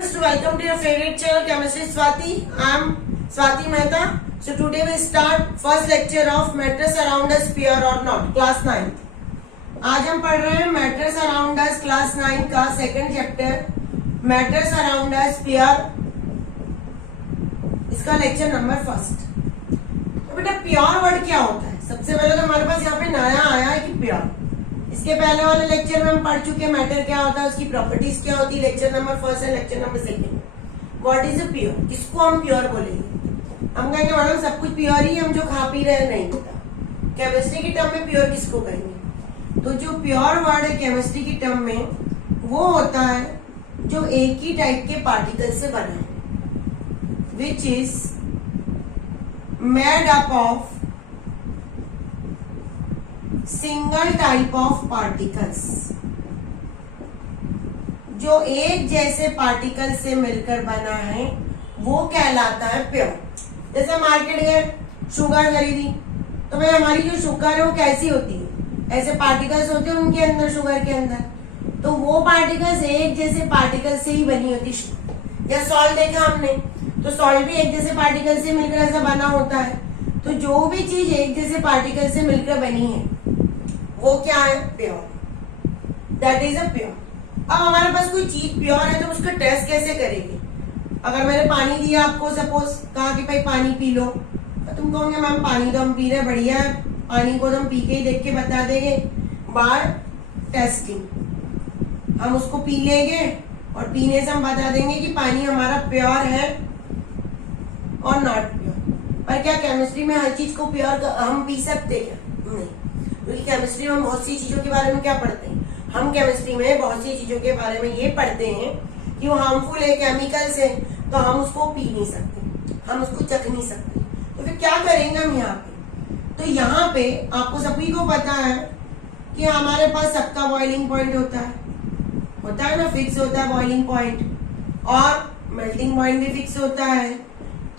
Welcome to your favorite channel Chemistry Swati. I am Swati Mehta. So today we start first lecture of matters around us pure or not, class 9. आज हम पढ़ रहे हैं matters around us class 9 का second chapter matters around us pure, इसका lecture number first. तो बेटा pure word क्या होता है? सबसे पहले तो हमारे पास यहाँ पे नया आया है कि प्योर। इसके पहले वाले लेक्चर में हम पढ़ चुके हैं मैटर क्या होता है, उसकी प्रॉपर्टीज क्या होती है, lecture number first and lecture number second. What is a pure? किसको हम प्योर बोलेंगे? हम कहेंगे मैडम सब कुछ प्योर ही, हम जो खा पी रहे हैं नहीं होता। केमिस्ट्री की टर्म में प्योर किसको कहेंगे? तो जो प्योर वर्ड है केमिस्ट्री की टर्म में वो होता है जो एक ही टाइप के पार्टिकल से बना है, which is made up of single type of particles, जो एक जैसे पार्टिकल से मिलकर बना है वो कहलाता है प्योर। जैसे मार्केट गए, शुगर खरीदी, तो भाई हमारी जो शुगर है वो कैसी होती है? ऐसे पार्टिकल्स होते हैं उनके अंदर, शुगर के अंदर, तो वो पार्टिकल्स एक जैसे पार्टिकल से ही बनी होती है। या सॉल्ट देखा हमने, तो सॉल्ट भी एक जैसे पार्टिकल से मिलकर ऐसा बना होता है। तो जो भी चीज एक जैसे पार्टिकल से मिलकर बनी है वो क्या है? Pure. That is a pure. अब हमारे पास कोई चीज प्योर है तो उसका टेस्ट कैसे करेंगे? अगर मैंने पानी दिया आपको, सपोज कहा कि भाई पानी पी लो, तो तुम कहोगे मैम पानी तो हम पी रहे, बढ़िया है, पानी को तो हम पी के ही देख के बता देंगे। बार टेस्टिंग, हम उसको पी लेंगे और पीने से हम बता देंगे कि पानी हमारा प्योर है और नॉट प्योर। पर क्या केमिस्ट्री में हर चीज को प्योर हम पी सकते क्या? नहीं, क्योंकि केमिस्ट्री में हम बहुत सी चीजों के बारे में क्या पढ़ते हैं? हम केमिस्ट्री में बहुत सी चीजों के बारे में ये पढ़ते हैं कि वो हार्मफुल है, केमिकल्स है, तो हम उसको पी नहीं सकते, हम उसको चख नहीं सकते। तो फिर क्या करेंगे हम यहाँ पे? तो यहाँ पे आपको सभी को पता है कि हमारे पास सबका बॉइलिंग पॉइंट होता है ना, फिक्स होता है बॉइलिंग पॉइंट, और मेल्टिंग पॉइंट भी फिक्स होता है।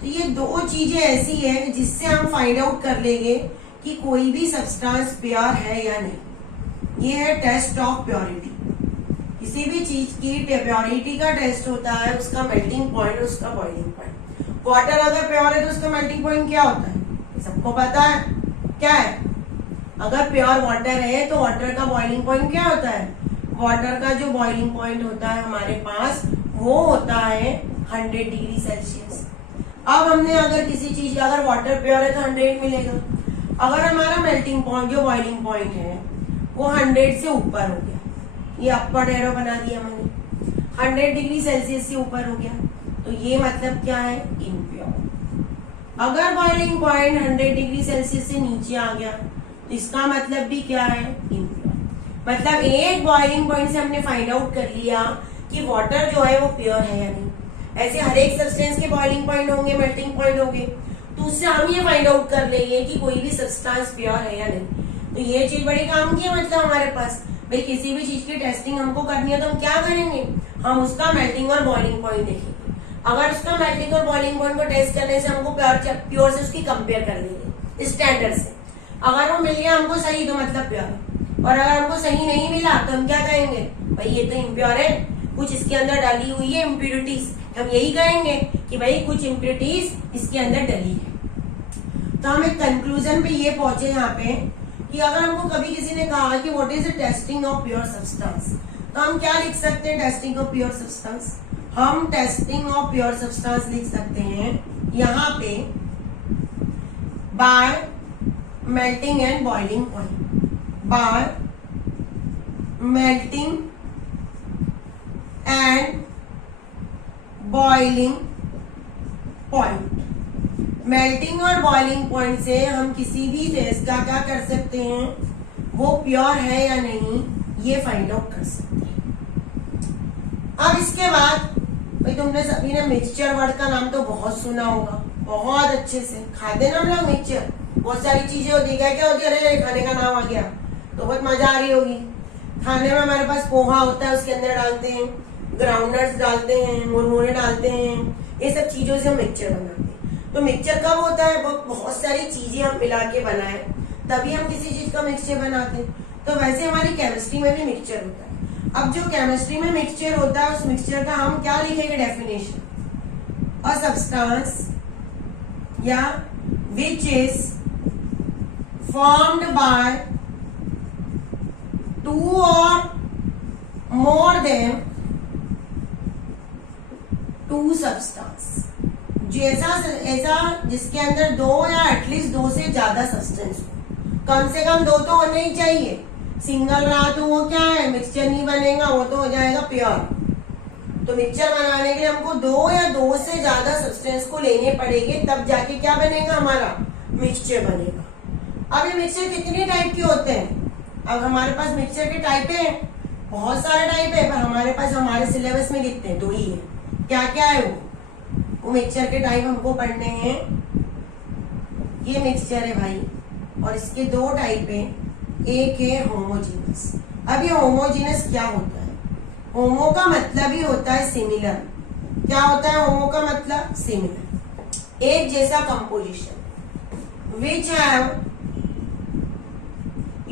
तो ये दो चीजें ऐसी है जिससे हम फाइंड आउट कर लेंगे कि कोई भी सब्सटेंस प्योर है या नहीं। ये है टेस्ट ऑफ प्योरिटी। किसी भी चीज की प्योरिटी का टेस्ट होता है उसका मेल्टिंग पॉइंट, उसका बॉइलिंग पॉइंट। वाटर अगर प्योर है तो उसका मेल्टिंग पॉइंट क्या होता है? सबको पता है क्या है? अगर प्योर वाटर है तो वाटर का बॉइलिंग पॉइंट क्या होता है? वाटर का जो बॉइलिंग पॉइंट होता है हमारे पास वो होता है 100 डिग्री सेल्सियस। अब हमने अगर किसी चीज का, अगर वाटर प्योर है तो 100 मिलेगा। अगर हमारा मेल्टिंग पॉइंट जो बॉइलिंग पॉइंट है वो 100 से ऊपर हो गया, ये अपर एरो बना दिया मैंने, 100 डिग्री सेल्सियस से ऊपर हो गया, तो ये मतलब क्या है? इम्प्योर। अगर बॉइलिंग पॉइंट 100 डिग्री सेल्सियस से नीचे आ गया तो इसका मतलब भी क्या है? इम्प्योर। मतलब एक बॉइलिंग पॉइंट से हमने फाइंड आउट कर लिया कि वाटर जो है वो प्योर है या नहीं। ऐसे हर एक सब्सटेंस के बॉइलिंग पॉइंट होंगे, मेल्टिंग पॉइंट होंगे, तो उससे हम ये फाइंड आउट कर लेंगे कि कोई भी सब्सटेंस प्योर है या नहीं। तो ये चीज बड़ी काम की है। मतलब हमारे पास भाई किसी भी चीज की टेस्टिंग हमको करनी है तो हम क्या करेंगे? हम उसका मेल्टिंग और बॉइलिंग पॉइंट देखेंगे। अगर उसका मेल्टिंग और बॉइलिंग पॉइंट को टेस्ट करने से हमको प्योर से उसकी कंपेयर कर लेंगे स्टैंडर्ड से। अगर वो मिल गया हमको सही तो मतलब प्योर है, और अगर हमको सही नहीं मिला तो हम क्या कहेंगे? भाई ये तो इम्प्योर है, कुछ इसके अंदर डाली हुई है इम्प्योरिटीज। हम यही कहेंगे कि भाई कुछ इम्प्योरिटीज इसके अंदर डली है। तो हम एक कंक्लूजन पे ये पहुंचे यहाँ पे कि अगर हमको कभी किसी ने कहा कि what is the testing of pure substance, तो हम क्या लिख सकते हैं? टेस्टिंग ऑफ प्योर सब्सटेंस, हम टेस्टिंग ऑफ प्योर सब्सटेंस लिख सकते हैं यहाँ पे bye melting and boiling point, bye melting and boiling point. Melting और बॉइलिंग पॉइंट से हम किसी भी फेस का क्या कर सकते हैं? वो प्योर है या नहीं ये फाइंड आउट कर सकते हैं। अब इसके बाद भाई तुमने सभी ने मिक्सचर वर्ड का नाम तो बहुत सुना होगा, बहुत अच्छे से खाते ना हम लोग मिक्सचर। बहुत सारी चीजें होती है, क्या होती है? अरे खाने का नाम आ गया तो बहुत मजा आ रही होगी। खाने में हमारे पास पोहा होता है, उसके अंदर डालते हैं ग्राउंडनट्स, डालते हैं मुरमुरे, डालते हैं, ये सब चीजों से हम मिक्सचर बनाते हैं। तो मिक्सचर कब होता है? बहुत सारी चीजें हम मिला के बनाए तभी हम किसी चीज का मिक्सचर बनाते हैं। तो वैसे हमारी केमिस्ट्री में भी मिक्सचर होता है। अब जो केमिस्ट्री में मिक्सचर होता है, उस मिक्सचर का हम क्या लिखेंगे डेफिनेशन? अ सब्सटेंस या which is formed by two और मोर देन टू सब्सटेंस, जैसा ऐसा जिसके अंदर दो या एटलीस्ट दो से ज्यादा सब्सटेंस हो। कम से कम दो तो होने ही चाहिए। सिंगल रहा तो वो क्या है, मिक्सचर नहीं बनेगा, वो तो हो जाएगा प्योर। तो मिक्सचर बनाने के लिए हमको दो या दो से ज्यादा सब्सटेंस को लेने पड़ेंगे, तब जाके क्या बनेगा, हमारा मिक्सचर बनेगा। अब ये मिक्सचर कितने टाइप के होते हैं? अब हमारे पास मिक्सचर के टाइप है, बहुत सारे टाइप है, पर हमारे पास हमारे सिलेबस में कितने, दो ही है। क्या क्या है वो मिक्सचर के टाइप हमको पढ़ने हैं। ये मिक्सचर है भाई, और इसके दो टाइप है, एक है होमोजीनस। अब ये होमोजीनस क्या होता है? होमो का मतलब ही होता है सिमिलर। क्या होता है होमो का मतलब? सिमिलर, एक जैसा composition. Which have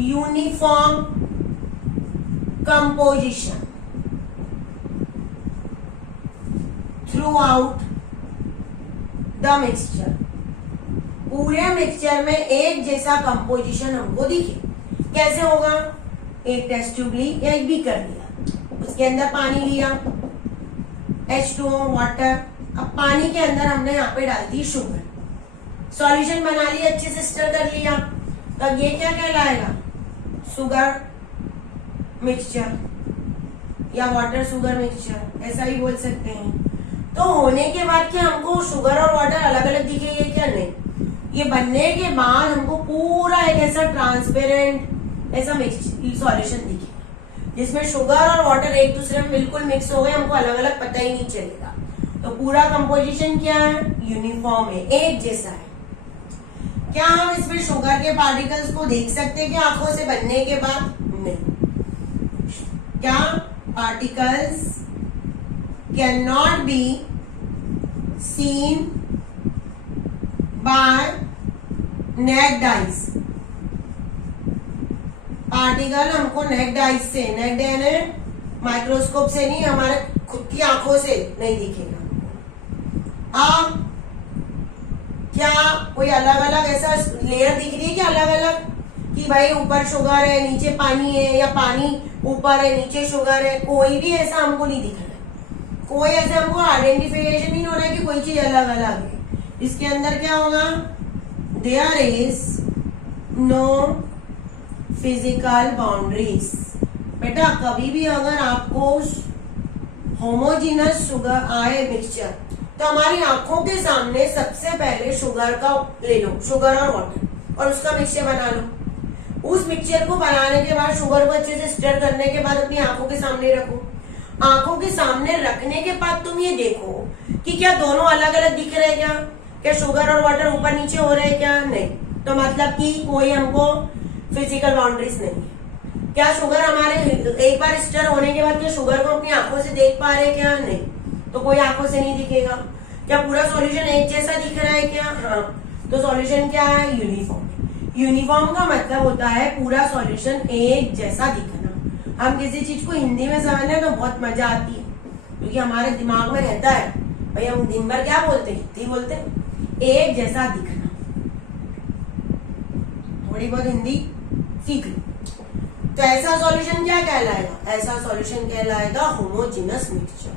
uniform composition through out the mixture. पूरे मिक्सचर में एक जैसा कंपोजिशन हमको दिखे। कैसे होगा? एक टेस्ट ट्यूब ली या एक बीकर लिया, उसके अंदर पानी लिया, H2O वाटर। अब पानी के अंदर हमने यहाँ पे डाल दी शुगर, सॉल्यूशन बना लिया, अच्छे से स्टर कर लिया। तब ये क्या कहलाएगा? शुगर मिक्सचर या वाटर शुगर मिक्सचर, ऐसा ही बोल सकते हैं। तो होने के बाद क्या हमको शुगर और वाटर अलग अलग दिखेंगे? क्या नहीं, ये बनने के बाद हमको पूरा एक ऐसा ट्रांसपेरेंट ऐसा सॉल्यूशन दिखेगा, जिसमें शुगर और वाटर एक दूसरे में बिल्कुल मिक्स हो गए, हमको अलग अलग पता ही नहीं चलेगा। तो पूरा कंपोजिशन क्या है? यूनिफॉर्म है, एक जैसा है। क्या हम इसमें शुगर के पार्टिकल्स को देख सकते हैं क्या आंखों से बनने के बाद? नहीं। क्या particles can not be seen by naked eyes. Particle हमको नेक्ड आइज से, नेक्ड यानी माइक्रोस्कोप से नहीं, हमारे खुद की आंखों से नहीं दिखेगा। अब क्या कोई अलग अलग ऐसा लेयर दिख रही है क्या अलग अलग, कि भाई ऊपर शुगर है नीचे पानी है, या पानी ऊपर है नीचे शुगर है? कोई भी ऐसा हमको नहीं दिख रहा है। कोई ऐसे हमको आइडेंटिफिकेशन नहीं हो रहा है कि कोई चीज अलग अलग है। इसके अंदर क्या होगा? There is no physical boundaries. बेटा कभी भी अगर आपको होमोजीनस शुगर आए मिक्सचर, तो हमारी आंखों के सामने सबसे पहले शुगर का ले लो, शुगर और वाटर, और उसका मिक्सचर बना लो। उस मिक्सचर को बनाने के बाद शुगर को अच्छे से स्टर करने के बाद अपनी आंखों के सामने रखो। आंखों के सामने रखने के बाद तुम ये देखो कि क्या दोनों अलग अलग दिख रहे हैं क्या शुगर और वाटर ऊपर नीचे हो रहे हैं क्या? नहीं। तो मतलब कि कोई हमको फिजिकल बाउंड्रीज नहीं है। क्या शुगर हमारे एक बार स्टर होने के बाद क्या शुगर को अपनी आंखों से देख पा रहे हैं क्या? नहीं। तो कोई आंखों से नहीं दिखेगा। क्या पूरा सॉल्यूशन एक जैसा दिख रहा है क्या? हाँ। तो सॉल्यूशन क्या है? यूनिफॉर्म। यूनिफॉर्म का मतलब होता है पूरा सॉल्यूशन एक जैसा दिखना। हम किसी चीज को हिंदी में समझने तो बहुत मजा आती है, क्योंकि हमारे दिमाग में रहता है भाई हम दिन भर क्या बोलते हैं, हिंदी बोलते हैं, एक जैसा दिखना। थोड़ी बहुत हिंदी सीख लो। तो ऐसा सॉल्यूशन क्या कहलाएगा? ऐसा सॉल्यूशन कहलाएगा होमोजेनस मिक्सचर।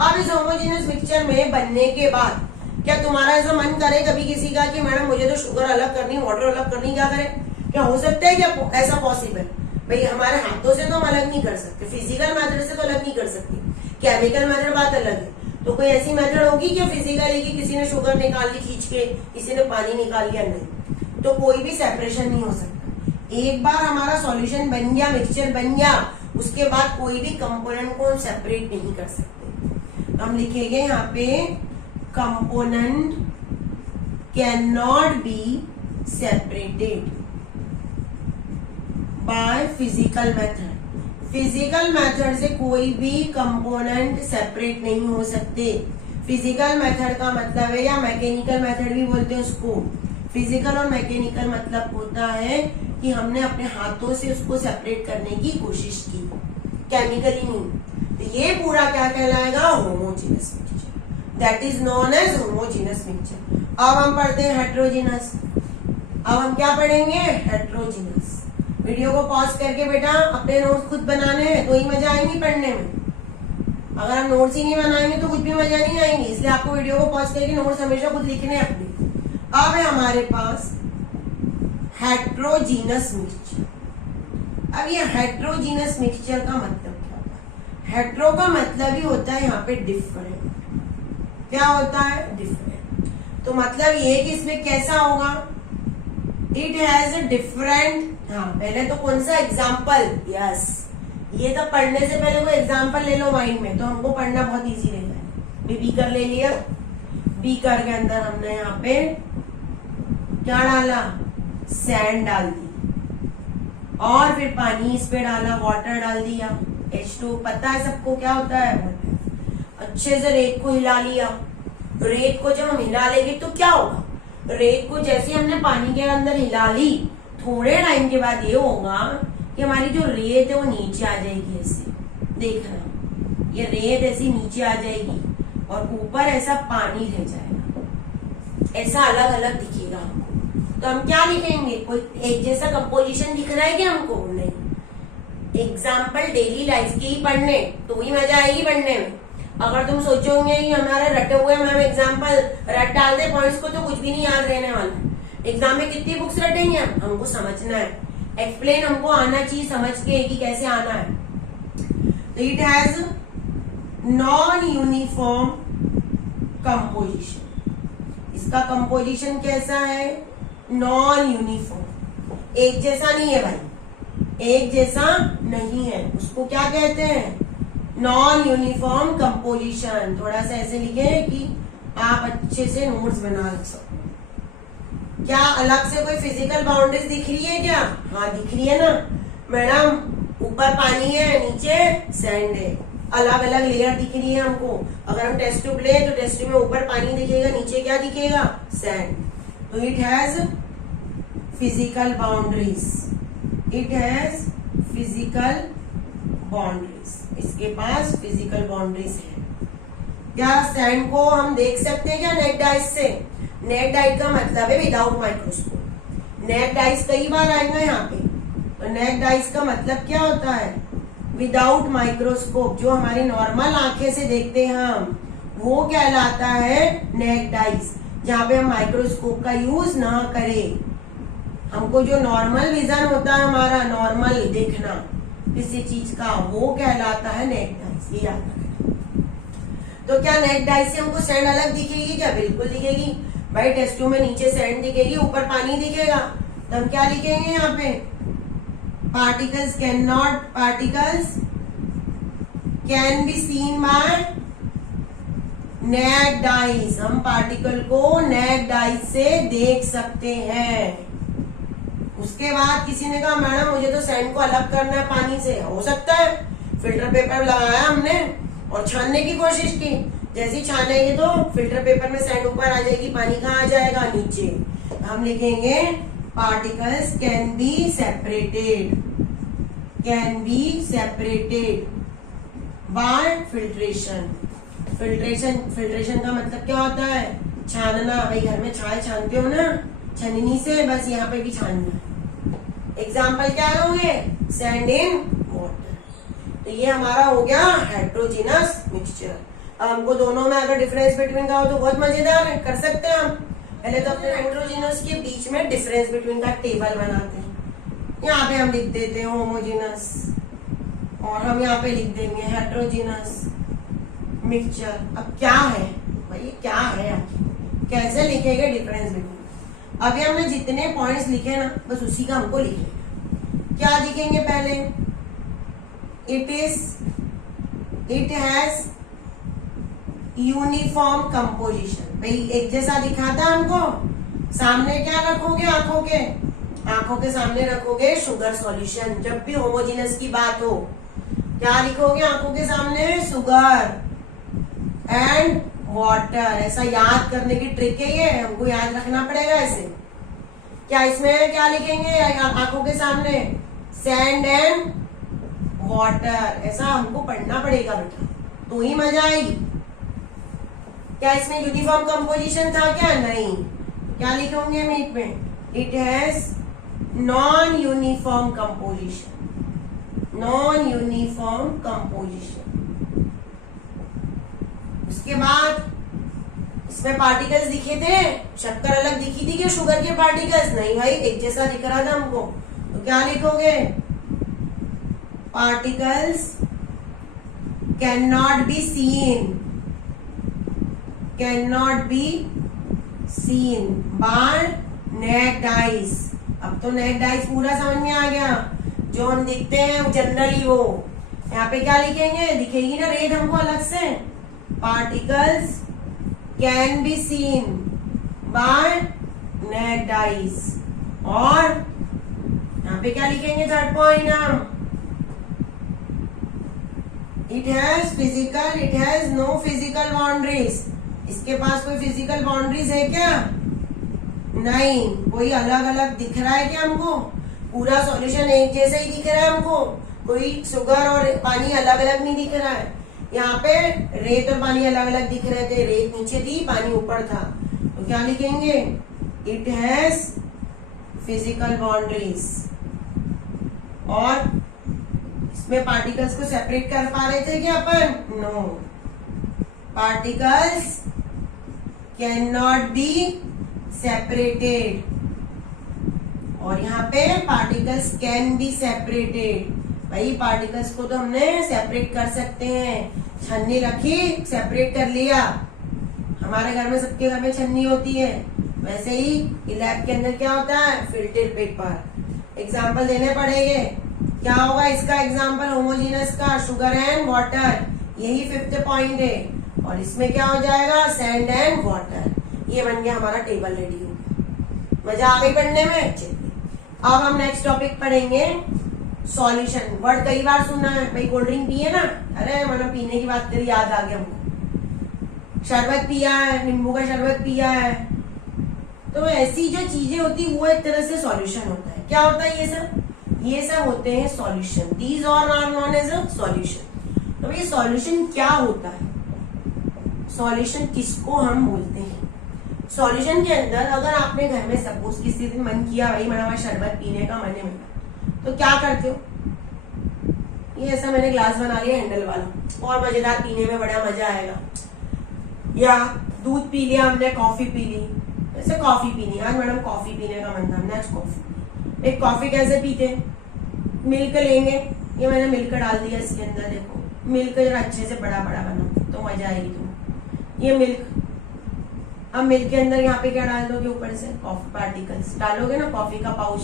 अब इस होमोजेनस मिक्सचर में बनने के बाद क्या तुम्हारा ऐसा मन करे कभी किसी का कि मैडम मुझे तो शुगर अलग करनी, वाटर अलग करनी, क्या करें? क्या हो सकता है क्या ऐसा पॉसिबल? भाई हमारे हाथों से तो हम अलग नहीं कर सकते, फिजिकल मेथड से तो अलग नहीं कर सकते, केमिकल मेथड बात अलग है। तो कोई ऐसी मेथड होगी क्या फिजिकली कि किसी ने शुगर निकाल ली खींच के, किसी ने पानी निकाल लिया? नहीं। तो कोई भी सेपरेशन नहीं हो सकता। एक बार हमारा सॉल्यूशन बन गया, मिक्सचर बन गया, उसके बाद कोई भी कंपोनेंट को हम सेपरेट नहीं कर सकते। तो हम लिखेंगे यहाँ पे component can not be separated by physical method. Physical method से कोई भी कंपोनेंट सेपरेट नहीं हो सकते। फिजिकल मेथड का मतलब है, या मैकेनिकल मेथड भी बोलते हैं उसको। फिजिकल और मैकेनिकल मतलब होता है कि हमने अपने हाथों से उसको सेपरेट करने की कोशिश की। केमिकली नहीं। तो ये पूरा क्या कहलाएगा, homogeneous mixture, that is known as homogeneous mixture. अब हम पढ़ते हैं हेट्रोजीनस। अब हम क्या पढ़ेंगे, हेट्रोजीनस। वीडियो को पॉज करके बेटा अपने नोट्स खुद बनाने हैं, तो ही मजा आएंगी पढ़ने में। अगर हम नोट्स ही नहीं बनाएंगे तो कुछ भी मजा नहीं आएंगी, इसलिए आपको वीडियो को पॉज करके नोट्स हमेशा खुद लिखने हैं अपने। अब है हमारे पास हेट्रोजीनस मिक्सचर। अब ये हेट्रोजीनस मिक्सचर का मतलब क्या होता है? हेट्रो का मतलब ही होता है यहाँ पे डिफरेंट। क्या होता है, डिफरेंट। तो मतलब ये कि इसमें कैसा होगा, इट हैज अ डिफरेंट। हाँ, पहले तो कौन सा एग्जाम्पल, यस, ये तो पढ़ने से पहले कोई एग्जाम्पल ले लो माइंड में, तो हमको पढ़ना बहुत इजी रहता है। बीकर ले लिया, बीकर के अंदर हमने यहाँ पे क्या डाला, सैंड डाल दी, और फिर पानी इस पे डाला, वाटर डाल दिया, H2। पता है सबको क्या होता है, अच्छे से रेत को हिला लिया। रेत को जब हम हिला लेंगे तो क्या होगा, रेत को जैसे हमने पानी के अंदर हिला ली, थोड़े टाइम के बाद ये होगा कि हमारी जो रेत है वो नीचे आ जाएगी। ऐसे देखना, ये रेत ऐसी नीचे आ जाएगी और ऊपर ऐसा पानी रह जाएगा, ऐसा अलग अलग दिखेगा हमको। तो हम क्या लिखेंगे, कोई एक जैसा कंपोजिशन दिख रहा है क्या हमको, नहीं। एग्जाम्पल डेली लाइफ की ही पढ़ने तो ही मजा आएगी पढ़ने में। अगर तुम सोचोगे कि हमारे रटे हुए मैम एग्जाम्पल रट डाल दे पॉइंट्स को, तो कुछ भी नहीं याद रहने वाला। एग्जाम में कितनी बुक्स रटेंगे हम, हमको समझना है, एक्सप्लेन हमको आना चाहिए समझ के कि कैसे आना है। तो it has non uniform composition. इसका कंपोजिशन कैसा है, नॉन यूनिफॉर्म, एक जैसा नहीं है भाई, एक जैसा नहीं है। उसको क्या कहते हैं, नॉन यूनिफॉर्म कंपोजिशन। थोड़ा सा ऐसे लिखे कि आप अच्छे से नोट्स बना सको। क्या अलग से कोई फिजिकल बाउंड्रीज दिख रही है क्या, हाँ दिख रही है ना मैडम, ऊपर पानी है, नीचे सैंड है, अलग अलग लेयर दिख रही है हमको। अगर हम टेस्ट ट्यूब ले तो टेस्ट ट्यूब में ऊपर पानी दिखेगा, नीचे क्या दिखेगा, सैंड। तो it has physical boundaries, it has physical boundaries, इसके पास फिजिकल बाउंड्रीज है। क्या सैंड को हम देख सकते हैं क्या नेक्ड आइज से, नेक्ड आइज का मतलब है विदाउट माइक्रोस्कोप। नेक्ड आइज कई बार आएगा यहाँ पे, तो नेक्ड आइज का मतलब क्या होता है, विदाउट माइक्रोस्कोप। जो हमारी नॉर्मल आंखें से देखते हैं हम, वो कहलाता है नेक्ड आइज, जहाँ पे हम माइक्रोस्कोप का यूज ना करें। हमको जो नॉर्मल विजन होता है हमारा, नॉर्मल देखना किसी चीज का, वो कहलाता है नेक्ड आइज, ये याद रखना। तो क्या नेक्ड आइज से हमको सैंड अलग दिखेगी क्या, बिल्कुल दिखेगी भाई। टेस्ट ट्यूब में नीचे सैंड दिखेगी, ऊपर पानी दिखेगा, तो हम क्या लिखेंगे यहाँ पे, particles can be seen by naked eyes. हम पार्टिकल को नेक्ड आइज से देख सकते हैं। उसके बाद किसी ने कहा मैडम मुझे तो सैंड को अलग करना है पानी से, हो सकता है, फिल्टर पेपर लगाया हमने और छानने की कोशिश की, जैसे ही छानेंगे तो फिल्टर पेपर में सैंड ऊपर आ जाएगी, पानी कहाँ आ जाएगा, नीचे। हम लिखेंगे particles can be separated by filtration. Filtration का मतलब क्या होता है, छानना। भाई घर में चाय छानते हो ना छन्नी से, बस यहाँ पे भी छानना है। एग्जाम्पल क्या होंगे, सैंड इन वाटर। तो ये हमारा हो गया हेट्रोजीनस मिक्सचर। अब हमको दोनों में अगर डिफरेंस बिटवीन का हो तो बहुत मजेदार है, कर सकते हैं हम। पहले तो अपने हेट्रोजीनस के बीच में डिफरेंस बिटवीन का टेबल बनाते हैं। यहाँ पे हम लिख देते हैं होमोजीनस, और हम यहाँ पे लिख देंगे हेट्रोजीनस मिक्सचर। अब क्या है भाई, क्या है, कैसे लिखेंगे डिफरेंस बिटवीन। अभी हमने जितने पॉइंट्स लिखे ना, बस उसी का हमको लिखेंगे। क्या लिखेंगे पहले, इट हैज यूनिफॉर्म कंपोजिशन। भाई एक जैसा दिखाता हमको। सामने क्या रखोगे, आंखों के सामने रखोगे शुगर सॉल्यूशन। जब भी होमोजीनस की बात हो, क्या लिखोगे आंखों के सामने, शुगर एंड वाटर। ऐसा याद करने की ट्रिक है, ये हमको याद रखना पड़ेगा ऐसे। क्या इसमें क्या लिखेंगे आंखों के सामने, सैंड एंड वाटर। ऐसा हमको पढ़ना पड़ेगा बेटा, तो ही मजा आएगी। क्या इसमें यूनिफॉर्म कंपोजिशन था क्या? नहीं। क्या लिखोगे मीट में? It has non uniform composition, non uniform composition. उसके बाद इसमें पार्टिकल्स दिखे थे, शक्कर अलग दिखी थी कि शुगर के पार्टिकल्स? नहीं भाई, एक जैसा दिख रहा था हमको। तो क्या लिखोगे? Particles can not be seen, can not be seen by naked eyes. अब तो नेक्ड आइज पूरा समझ में आ गया। जो हम दिखते हैं जनरली वो, यहाँ पे क्या लिखेंगे? दिखेगी ना रेड हमको अलग से। Particles can be seen by naked eyes. और यहाँ पे क्या लिखेंगे? थर्ड पॉइंट हम, it has physical, it has no physical boundaries. इसके पास कोई फिजिकल बाउंड्रीज है क्या? नहीं। कोई अलग अलग दिख रहा है क्या हमको? पूरा सॉल्यूशन एक जैसा ही दिख रहा है हमको, कोई शुगर और पानी अलग अलग नहीं दिख रहा है। यहाँ पे रेत और पानी अलग अलग दिख रहे थे, रेत नीचे थी, पानी ऊपर था। तो क्या लिखेंगे? It has physical boundaries. और इसमें पार्टिकल्स को सेपरेट कर पा रहे थे क्या अपन? No. Particles can not be separated. और यहाँ पे पार्टिकल्स कैन बी सेपरेटेड। भाई पार्टिकल्स को तो हमने सेपरेट कर सकते हैं। छन्नी रखी, सेपरेट कर लिया। हमारे घर में, सबके घर में छन्नी होती है, वैसे ही लैब के अंदर क्या होता है? Filter paper. एग्जाम्पल देने पड़ेंगे। क्या होगा इसका एग्जाम्पल? होमोजीनस का, शुगर एंड वाटर। यही 5th पॉइंट है। और इसमें क्या हो जाएगा? Sand and water. ये बन गया हमारा टेबल, रेडी हो गया। मजा आ गई पढ़ने में? चलिए अब हम नेक्स्ट टॉपिक पढ़ेंगे, सॉल्यूशन। वर्ड कई बार सुना है भाई, कोल्ड ड्रिंक पिए ना? अरे मैंने पीने की बात करी, याद आ गया हमको। शरबत पिया है, नींबू का शरबत पिया है। तो ऐसी जो चीजें होती वो एक तरह से सॉल्यूशन होता है। क्या होता है ये सब? ये सब होते हैं solution. These all are known as a solution. तो ये सॉल्यूशन क्या होता है? सॉल्यूशन किसको हम बोलते हैं? सॉल्यूशन के अंदर अगर आपने घर में सपोज किसी दिन मन किया भाई मेरा शरबत पीने का मन है, तो क्या करते हो? ये ऐसा मैंने ग्लास बना लिया हैंडल वाला, और मजेदार, पीने में बड़ा मजा आएगा। या दूध पी लिया हमने, कॉफी पी ली। जैसे कॉफी पीनी, आज मैडम कॉफी पीने का मन था, हमने आज कॉफी। एक कॉफी कैसे पीते? मिल्क लेंगे, ये मैंने मिल्क डाल दिया इसके अंदर, देखो मिल्क जरा अच्छे से बड़ा बड़ा बना तो मजा आएगी तुम्हें। ये मिल्क, अब मिल्क के अंदर यहाँ पे क्या डाल दोगे? ऊपर से कॉफी पार्टिकल्स डालोगे ना, कॉफी का पाउच।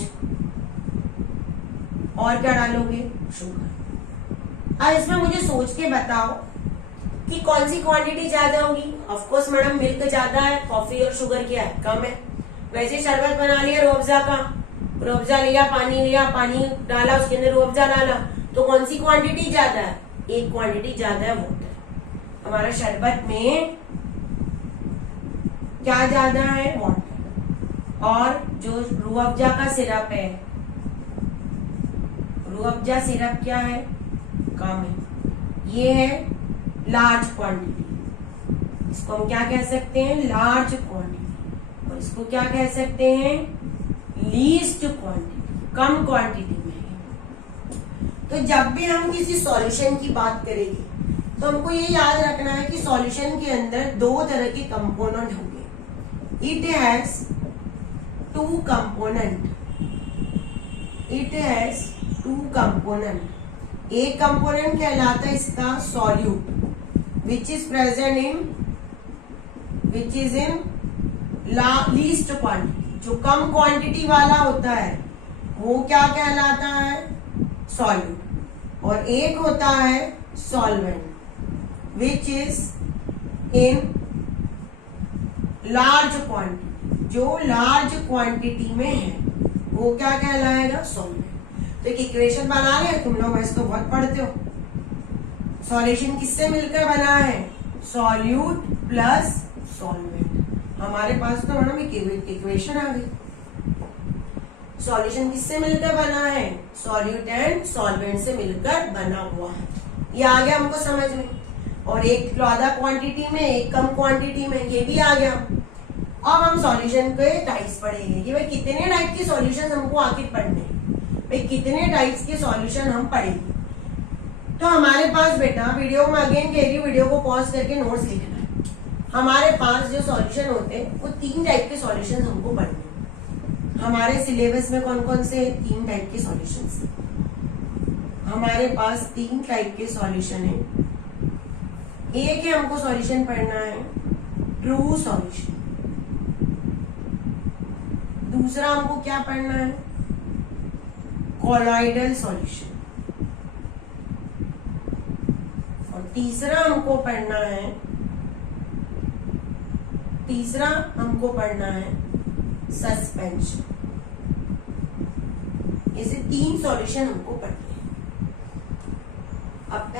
और क्या डालोगे? शुगर। अब इसमें मुझे सोच के बताओ कि कौन सी क्वांटिटी ज्यादा होगी? ऑफ कोर्स मैडम मिल्क ज्यादा है, कॉफी और शुगर क्या है? कम है। वैसे शरबत बना लिया रूअफ़ज़ा का, रूअफ़ज़ा लिया, पानी डाला, उसके अंदर रूअफ़ज़ा डाला, तो कौन सी क्वांटिटी ज्यादा है? एक क्वांटिटी ज्यादा है, वाटर। हमारा शरबत में क्या ज्यादा है? वाटर। और जो रूअफ़ज़ा का सिरप है, रूअफ़ज़ा सिरप क्या है? कम है। ये है लार्ज क्वांटिटी। इसको हम क्या कह सकते हैं? Large quantity. और इसको क्या कह सकते हैं? लीस्ट क्वांटिटी, कम क्वांटिटी में है। तो जब भी हम किसी सॉल्यूशन की बात करेंगे तो हमको ये याद रखना है कि सॉल्यूशन के अंदर दो तरह के कंपोनेंट होंगे। It has two component, it has two component. एक कंपोनेंट कहलाता है इसका solute, which is present in, which is in least quantity. जो कम क्वांटिटी वाला होता है वो क्या कहलाता है? सॉल्यूट। और एक होता है solvent, which is in large quantity. जो लार्ज क्वांटिटी में है वो क्या कहलाएगा? सॉल्वेंट। तो एक इक्वेशन बना रहे हैं, तुम लोग इसको बहुत पढ़ते हो। सॉल्यूशन किससे मिलकर बना है? Solute plus solvent. हमारे पास तो मैडम एक इक्वेशन आ गई। सॉल्यूशन किससे मिलकर बना है? सॉल्यूट एंड सॉल्वेंट से मिलकर बना हुआ है। ये आ गया हमको समझ में। और एक ज्यादा क्वांटिटी में, एक कम क्वांटिटी में, ये भी आ गया। अब हम सॉल्यूशन के टाइप्स पढ़ेंगे कि भाई कितने टाइप के सॉल्यूशन हमको आखिर पढ़ने हैं, भाई कितने टाइप्स के सॉल्यूशन हम पढ़ेंगे। तो हमारे पास बेटा, वीडियो में अगेन कह रही हूँ, वीडियो को पॉज करके नोट्स लिखना है। हमारे पास जो सॉल्यूशन होते हैं वो 3 टाइप के सॉल्यूशन हमको पढ़ने हैं। हमारे सिलेबस में कौन कौन से 3 टाइप के सॉल्यूशंस हैं? हमारे पास 3 टाइप के सॉल्यूशन है। एक है हमको सॉल्यूशन पढ़ना है ट्रू सॉल्यूशन, दूसरा हमको क्या पढ़ना है? कॉलॉइडल सॉल्यूशन, और तीसरा हमको पढ़ना है सस्पेंशन। ऐसे 3 सॉल्यूशन हमको पढ़ने हैं। अब